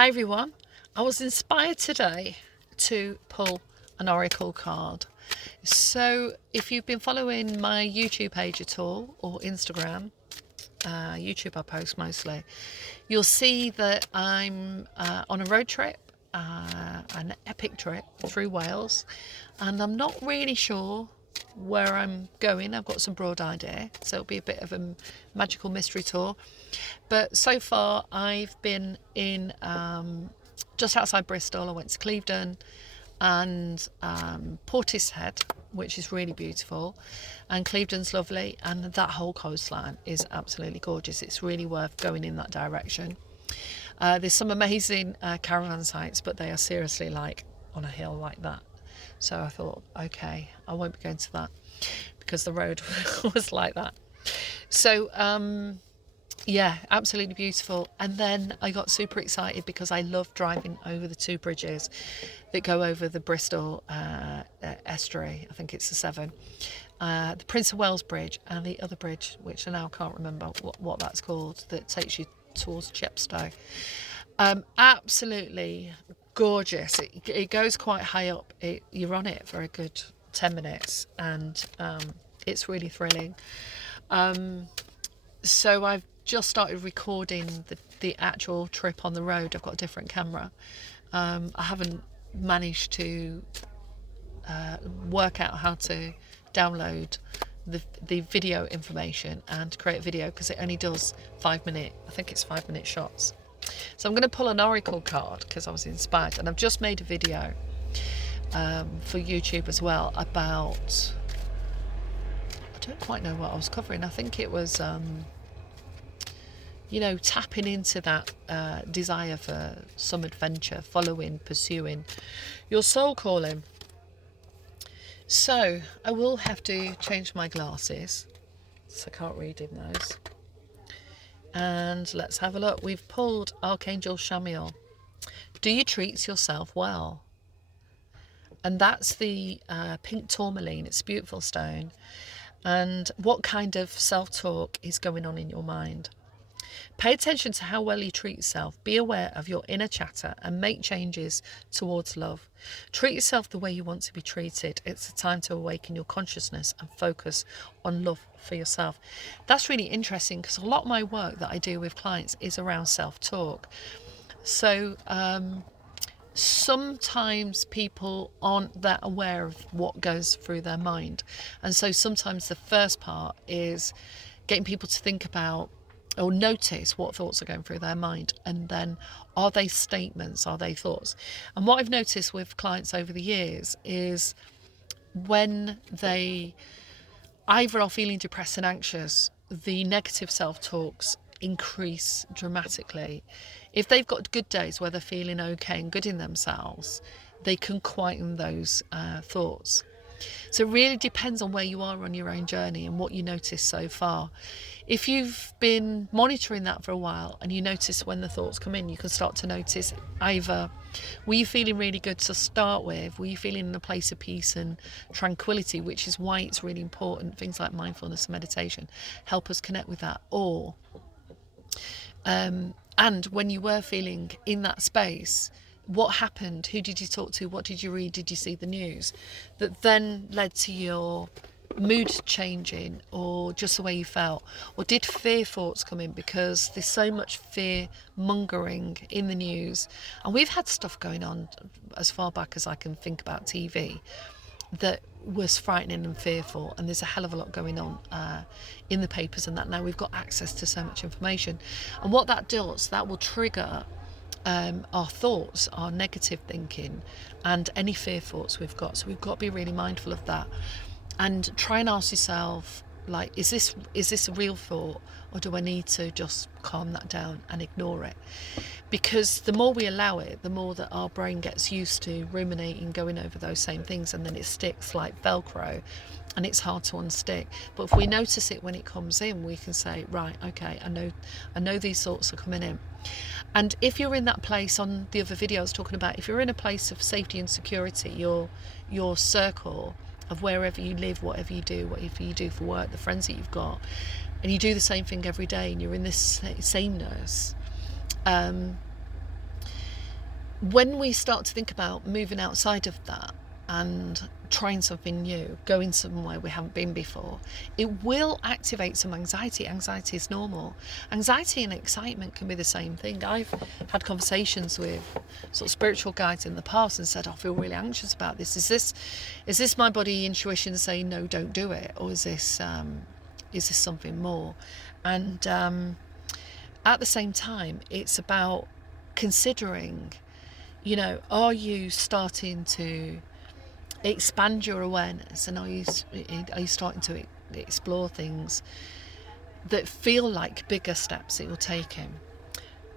Hi everyone, I was inspired today to pull an oracle card. So if you've been following my YouTube page at all, or Instagram, YouTube I post mostly, you'll see that I'm on a road trip, an epic trip through Wales, and I'm not really sure where I'm going. I've got some broad idea, so it'll be a bit of a magical mystery tour. But so far I've been in just outside Bristol. I went to Clevedon and Portishead, which is really beautiful, and Clevedon's lovely, and that whole coastline is absolutely gorgeous. It's really worth going in that direction. There's some amazing caravan sites, but they are seriously like on a hill like that. So I thought, okay, I won't be going to that because the road was like that. So yeah, absolutely beautiful. And then I got super excited because I love driving over the two bridges that go over the Bristol estuary. I think it's the Severn. The Prince of Wales Bridge and the other bridge, which I now can't remember what that's called, that takes you towards Chepstow. Absolutely gorgeous. It goes quite high up. You're on it for a good 10 minutes and it's really thrilling. So I've just started recording the actual trip on the road. I've got a different camera. I haven't managed to work out how to download the video information and create a video because it only does 5 minute, I think it's 5 minute shots. So I'm going to pull an oracle card because I was inspired, and I've just made a video for YouTube as well about, I don't quite know what I was covering. I think it was tapping into that desire for some adventure, following, pursuing your soul calling. So I will have to change my glasses, so I can't read in those. And let's have a look. We've pulled Archangel Chamuel. Do you treat yourself well? And that's the pink tourmaline. It's a beautiful stone. And what kind of self-talk is going on in your mind? Pay attention to how well you treat yourself. Be aware of your inner chatter and make changes towards love. Treat yourself the way you want to be treated. It's a time to awaken your consciousness and focus on love for yourself. That's really interesting because a lot of my work that I do with clients is around self-talk. So sometimes people aren't that aware of what goes through their mind. And so sometimes the first part is getting people to think about or notice what thoughts are going through their mind, and then are they statements, are they thoughts? And what I've noticed with clients over the years is when they either are feeling depressed and anxious, the negative self-talks increase dramatically. If they've got good days where they're feeling okay and good in themselves, they can quieten those thoughts. So it really depends on where you are on your own journey and what you notice so far. If you've been monitoring that for a while and you notice when the thoughts come in, you can start to notice either, were you feeling really good to start with? Were you feeling in a place of peace and tranquility, which is why it's really important. Things like mindfulness and meditation help us connect with that. Or, and when you were feeling in that space, what happened? Who did you talk to? What did you read? Did you see the news? That then led to your mood changing, or just the way you felt? Or did fear thoughts come in? Because there's so much fear mongering in the news, and we've had stuff going on as far back as I can think about TV that was frightening and fearful, and there's a hell of a lot going on in the papers and that. Now we've got access to so much information, and what that does, that will trigger our thoughts, our negative thinking, and any fear thoughts we've got. So we've got to be really mindful of that and try and ask yourself, like, is this a real thought, or do I need to just calm that down and ignore it? Because the more we allow it, the more that our brain gets used to ruminating, going over those same things, and then it sticks like Velcro and it's hard to unstick. But if we notice it when it comes in, we can say, right, okay, I know these thoughts are coming in. And if you're in that place, on the other video I was talking about, if you're in a place of safety and security, your circle of wherever you live, whatever you do for work, the friends that you've got, and you do the same thing every day, and you're in this sameness, when we start to think about moving outside of that and trying something new, going somewhere we haven't been before, it will activate some anxiety. Anxiety is normal. Anxiety and excitement can be the same thing. I've had conversations with sort of spiritual guides in the past and said, I feel really anxious about this. Is this my body intuition saying, no, don't do it? Or is this something more? And at the same time, it's about considering, are you starting to expand your awareness, and are you starting to explore things that feel like bigger steps that you're taking?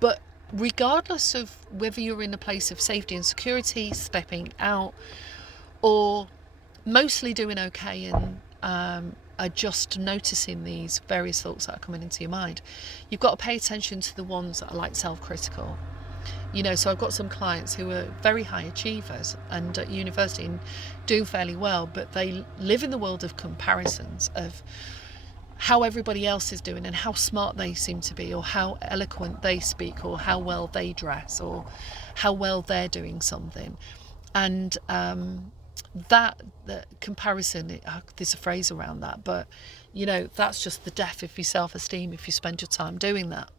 But regardless of whether you're in a place of safety and security, stepping out, or mostly doing okay and are just noticing these various thoughts that are coming into your mind, you've got to pay attention to the ones that are like self-critical. So I've got some clients who are very high achievers and at university and do fairly well, but they live in the world of comparisons of how everybody else is doing and how smart they seem to be, or how eloquent they speak, or how well they dress, or how well they're doing something. And that comparison, there's a phrase around that, but that's just the death of your self-esteem if you spend your time doing that.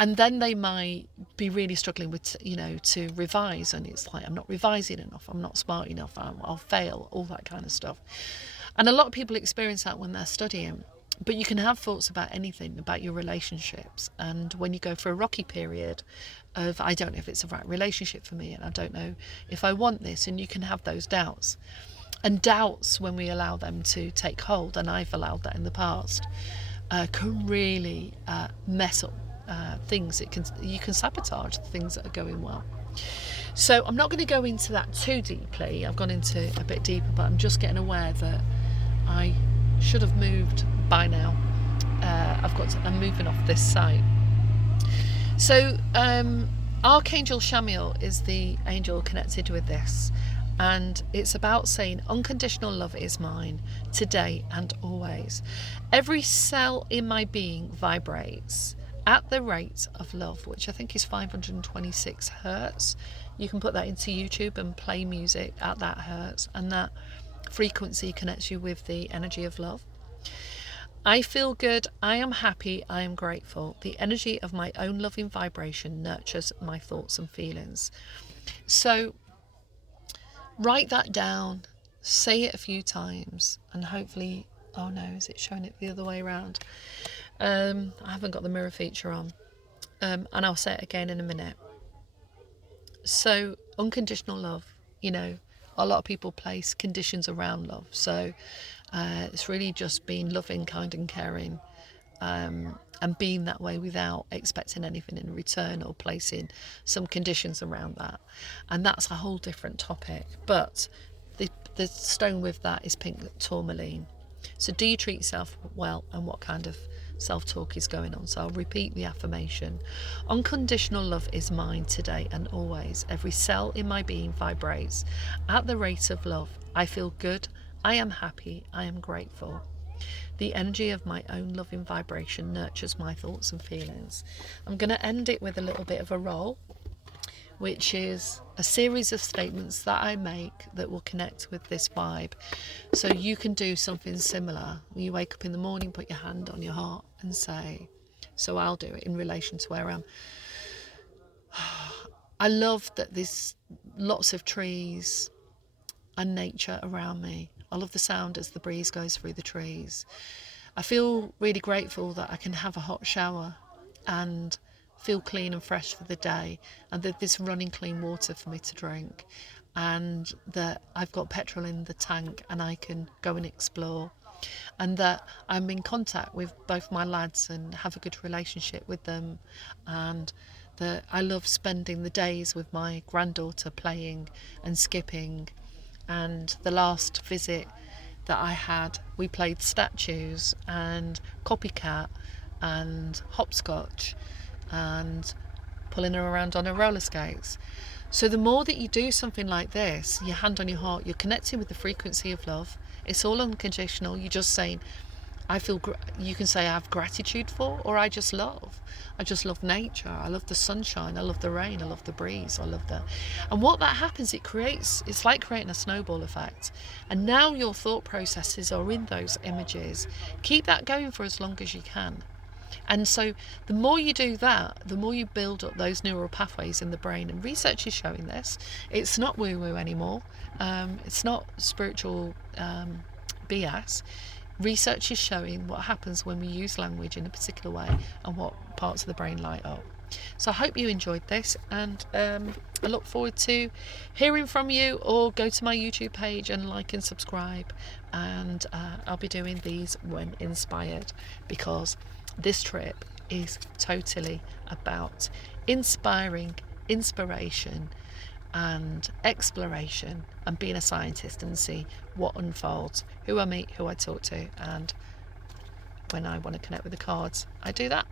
And then they might be really struggling with, to revise, and it's like, I'm not revising enough, I'm not smart enough, I'll fail, all that kind of stuff. And a lot of people experience that when they're studying. But you can have thoughts about anything, about your relationships. And when you go for a rocky period of, I don't know if it's the right relationship for me, and I don't know if I want this, and you can have those doubts. And doubts, when we allow them to take hold, and I've allowed that in the past, can really mess up things. You can sabotage the things that are going well. So I'm not going to go into that too deeply. I've gone into a bit deeper, but I'm just getting aware that I should have moved by now. I'm moving off this site. So Archangel Chamuel is the angel connected with this, and it's about saying unconditional love is mine today and always. Every cell in my being vibrates at the rate of love, which I think is 526 hertz. You can put that into YouTube and play music at that hertz, and that frequency connects you with the energy of love. I feel good, I am happy, I am grateful. The energy of my own loving vibration nurtures my thoughts and feelings. So write that down, say it a few times, and hopefully, oh no, is it showing it the other way around? I haven't got the mirror feature on, and I'll say it again in a minute. So unconditional love, a lot of people place conditions around love. So it's really just being loving, kind and caring, and being that way without expecting anything in return or placing some conditions around that. And that's a whole different topic. But the stone with that is pink tourmaline. So do you treat yourself well, and what kind of self-talk is going on? So I'll repeat the affirmation. Unconditional love is mine today and always. Every cell in my being vibrates at the rate of love. I feel good, I am happy, I am grateful. The energy of my own loving vibration nurtures my thoughts and feelings. I'm going to end it with a little bit of a roll, which is a series of statements that I make that will connect with this vibe. So you can do something similar. When you wake up in the morning, put your hand on your heart and say, so I'll do it in relation to where I am. I love that there's lots of trees and nature around me. I love the sound as the breeze goes through the trees. I feel really grateful that I can have a hot shower and feel clean and fresh for the day, and that there's running clean water for me to drink, and that I've got petrol in the tank and I can go and explore, and that I'm in contact with both my lads and have a good relationship with them, and that I love spending the days with my granddaughter playing and skipping. And the last visit that I had, we played statues and copycat and hopscotch and pulling her around on her roller skates. So the more that you do something like this, your hand on your heart, you're connecting with the frequency of love. It's all unconditional. You're just saying, You can say I have gratitude for, or I just love. I just love nature. I love the sunshine. I love the rain. I love the breeze. And what that happens, it's like creating a snowball effect. And now your thought processes are in those images. Keep that going for as long as you can. And so the more you do that, the more you build up those neural pathways in the brain. And research is showing this. It's not woo-woo anymore. It's not spiritual BS. Research is showing what happens when we use language in a particular way and what parts of the brain light up. So I hope you enjoyed this, and I look forward to hearing from you, or go to my YouTube page and like and subscribe, and I'll be doing these when inspired, because this trip is totally about inspiration and exploration, and being a scientist and see what unfolds, who I meet, who I talk to, and when I want to connect with the cards, I do that.